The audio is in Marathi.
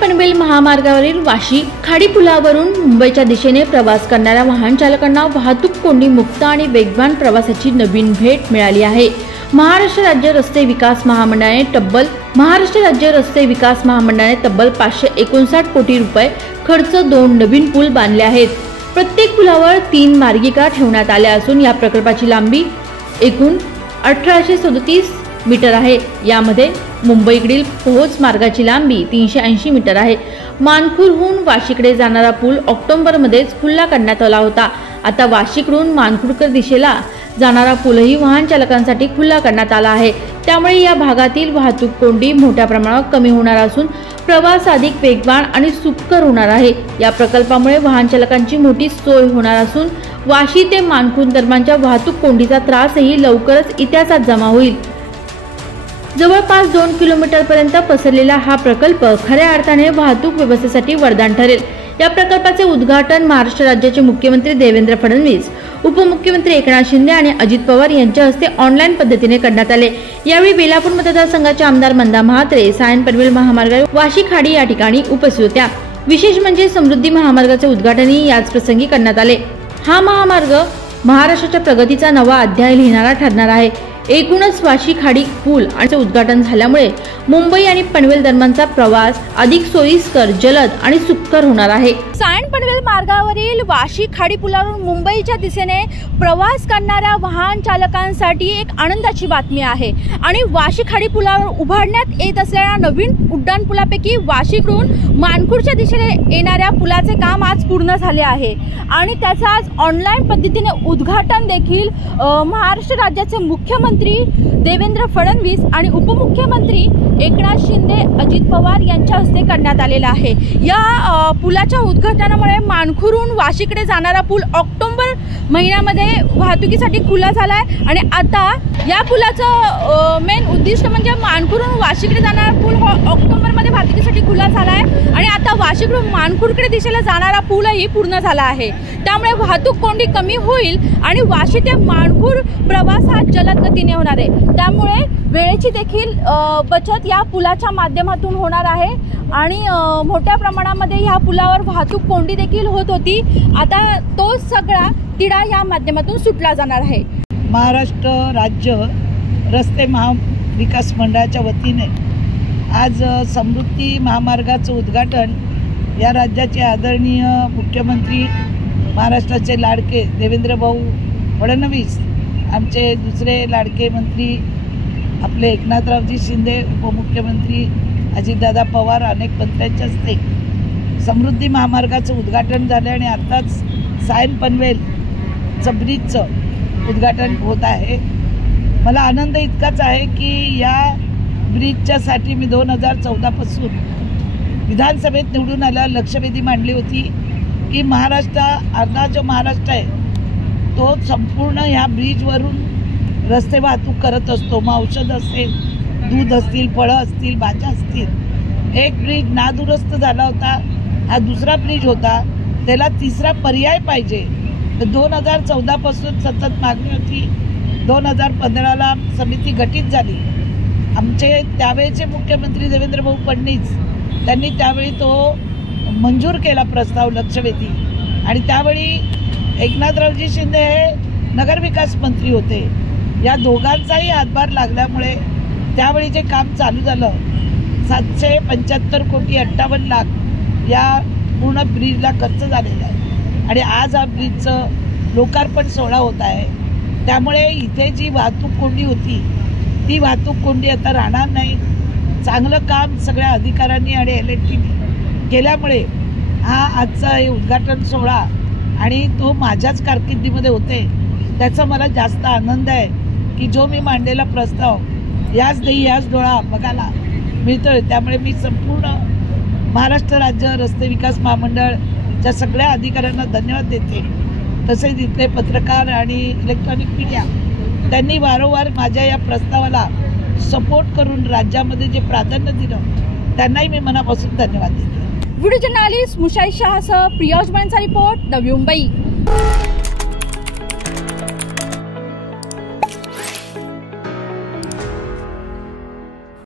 पनवेल महामार्गावरील वाशी खाडी पुलावरून मुंबईच्या दिशेने प्रवास करणाऱ्या वाहन चालकांना वाहतूक कोंडी मुक्त आणि वेगवान प्रवासाची नवीन भेट मिळाली आहे। महाराष्ट्र राज्य रस्ते विकास महामंडळाने तब्बल 559 कोटी रुपये खर्च 2 नवीन पूल बांधले आहेत। प्रत्येक पुलावर 3 मार्गिका ठेवण्यात आल्या असून या प्रकल्पाची लांबी एकूण 1837 मीटर आहे। यामध्ये मुंबईकडील पोहोच मार्गाची लांबी 380 मीटर आहे। मानखुर्दहून वाशीकडे जाणारा पूल ऑक्टोबरमध्येच खुला करण्यात आला होता। आता वाशीकडून मानखुर्द दिशेला जाणारा पूलही वाहन चालकांसाठी खुला करण्यात आला आहे। त्यामुळे या भागातील वाहतूक कोंडी मोठ्या प्रमाणावर कमी होणार असून प्रवास अधिक वेगवान आणि सुखकर होणार आहे। या प्रकल्पामुळे वाहन चालकांची मोठी सोय होणार असून वाशी ते मानखुर्द दरम्यानच्या वाहतूक कोंडीचा त्रासही लवकरच इतिहासात जमा होईल। जवळपास 2 किलोमीटर पर्यंत पसरलेला हा प्रकल्प खऱ्या अर्थाने वाहतूक व्यवस्थेसाठी वरदान ठरेल। या प्रकल्पाचे उद्घाटन महाराष्ट्र राज्याचे मुख्यमंत्री देवेंद्र फडणवीस, उपमुख्यमंत्री एकनाथ शिंदे आणि अजित पवार यांच्या हस्ते ऑनलाईन पद्धतीने करण्यात आले। यावेळी बेलापूर मतदारसंघाचे आमदार मंदा महात्रे, सायन पनवेल महामार्ग वाशी खाडी या ठिकाणी उपस्थित होत्या। विशेष म्हणजे समृद्धी महामार्गाचे उद्घाटनही याच प्रसंगी करण्यात आले। हा महामार्ग महाराष्ट्राच्या प्रगतीचा नवा अध्याय लिहिणारा ठरणार आहे। एकूणच वाशी खाडी पूल आणि उद्घाटन झाल्यामुळे मुंबई आणि पनवेल दरम्यानचा प्रवास अधिक सोयीस्कर, जलद आणि सुखकर होणार आहे। सायन पनवेल मार्गावरील वाशी खाडी पुलावरून मुंबईच्या दिशेने प्रवास करणाऱ्या वाहन चालकांसाठी एक आनंदाची बातमी आहे आणि वाशी खाडी पुलावर उभारण्यात येत असलेल्या नवीन उड्डाण पुलापैकी वाशीकडून मानखुर्दच्या दिशेने येणाऱ्या पुलाचे काम आज पूर्ण झाले आहे आणि त्याचा आज ऑनलाईन पद्धतीने उद्घाटन देखील महाराष्ट्र राज्याचे मुख्यमंत्री देवेंद्र फडणवीस आणि उपमुख्यमंत्री एकनाथ शिंदे, अजित पवार यांच्या हस्ते करण्यात आलेला आहे। या पुलाच्या उद्घाटनामुळे मानखुर्दहून वाशीकडे जाणारा पूल ऑक्टोबर महिन्यामध्ये वाहतुकीसाठी खुला झाला आहे आणि आता या पुलाचं मेन उद्दिष्ट म्हणजे मानखुर्दहून वाशीकडे जाणारा पूल ऑक्टोबरमध्ये वाहतुकीसाठी खुला झाला आहे आणि आता वाशीकडून मानखुर्दकडे दिशेला जाणारा पूलही पूर्ण झाला आहे। त्यामुळे वाहतूक कोंडी कमी होईल आणि वाशी ते मानखुर्द प्रवास हा जलद गतीने होणार आहे। त्यामुळे वेळेची देखील बचत या पुलाच्या माध्यमातून होणार आहे आणि मोठ्या प्रमाणामध्ये या पुलावर वाहतूक कोंडी देखील होत होती। आता तो सगळा तिढा या माध्यमातून सुटला जाणार आहे। महाराष्ट्र राज्य रस्ते महाविकास मंडळाच्या वतीने आज समृद्धी महामार्गाचं उद्घाटन या राज्याचे आदरणीय मुख्यमंत्री, महाराष्ट्राचे लाडके देवेंद्र भाऊ फडणवीस, आमचे दुसरे लाडके मंत्री आपले एकनाथरावजी शिंदे, उपमुख्यमंत्री अजितदादा पवार, अनेक मंत्र्यांच्या हस्ते समृद्धी महामार्गाचं उद्घाटन झालं आणि आत्ताच सायन पनवेलचं ब्रिजचं उद्घाटन होत आहे। मला आनंद इतकाच आहे की या ब्रिजच्यासाठी मी 2014 पासून विधानसभेत निवडून आल्यावर लक्षवेधी मांडली होती की अर्धा जो महाराष्ट्र आहे तो संपूर्ण ह्या ब्रिजवरून रस्ते वाहतूक करत असतो। मग औषध असेल, दूध असतील, फळं असतील, भाज्या असतील। एक ब्रिज नादुरुस्त झाला होता, हा दुसरा ब्रिज होता, त्याला तिसरा पर्याय पाहिजे। 2014 पासून सतत मागणी होती। 2015ला समिती गठीत झाली। आमचे त्यावेळेचे मुख्यमंत्री देवेंद्र भाऊ फडणवीस त्यांनी त्यावेळी तो मंजूर केला प्रस्ताव लक्षवेधी आणि त्यावेळी एकनाथरावजी शिंदे हे नगरविकास मंत्री होते। या दोघांचाही हातभार लागल्यामुळे त्यावेळी जे काम चालू झालं 775 कोटी 58 लाख या पूर्ण ब्रिजला खर्च झालेला आहे आणि आज हा ब्रिजचं लोकार्पण सोहळा होत आहे। त्यामुळे इथे जी वाहतूक कोंडी होती ती वाहतूक कोंडी आता राहणार नाही। चांगलं काम सगळ्या अधिकाऱ्यांनी आणि LNTने केल्यामुळे हा आजचा हे उद्घाटन सोहळा आणि तो माझ्याच कारकिर्दीमध्ये होते त्याचा मला जास्त आनंद आहे की जो मी मांडलेला प्रस्ताव याच देही याच डोळा बघायला मिळतोय। त्यामुळे मी संपूर्ण महाराष्ट्र राज्य रस्ते विकास महामंडळच्या सगळ्या अधिकाऱ्यांना धन्यवाद देते। तसेच इथले पत्रकार आणि इलेक्ट्रॉनिक मीडिया त्यांनी वारंवार माझ्या या प्रस्तावाला सपोर्ट करून राज्यामध्ये जे प्राधान्य दिलं त्यांनाही मी मनापासून धन्यवाद देते। Video journalist मुशाई शाहसह Priyansh बनचा report Navi Mumbai.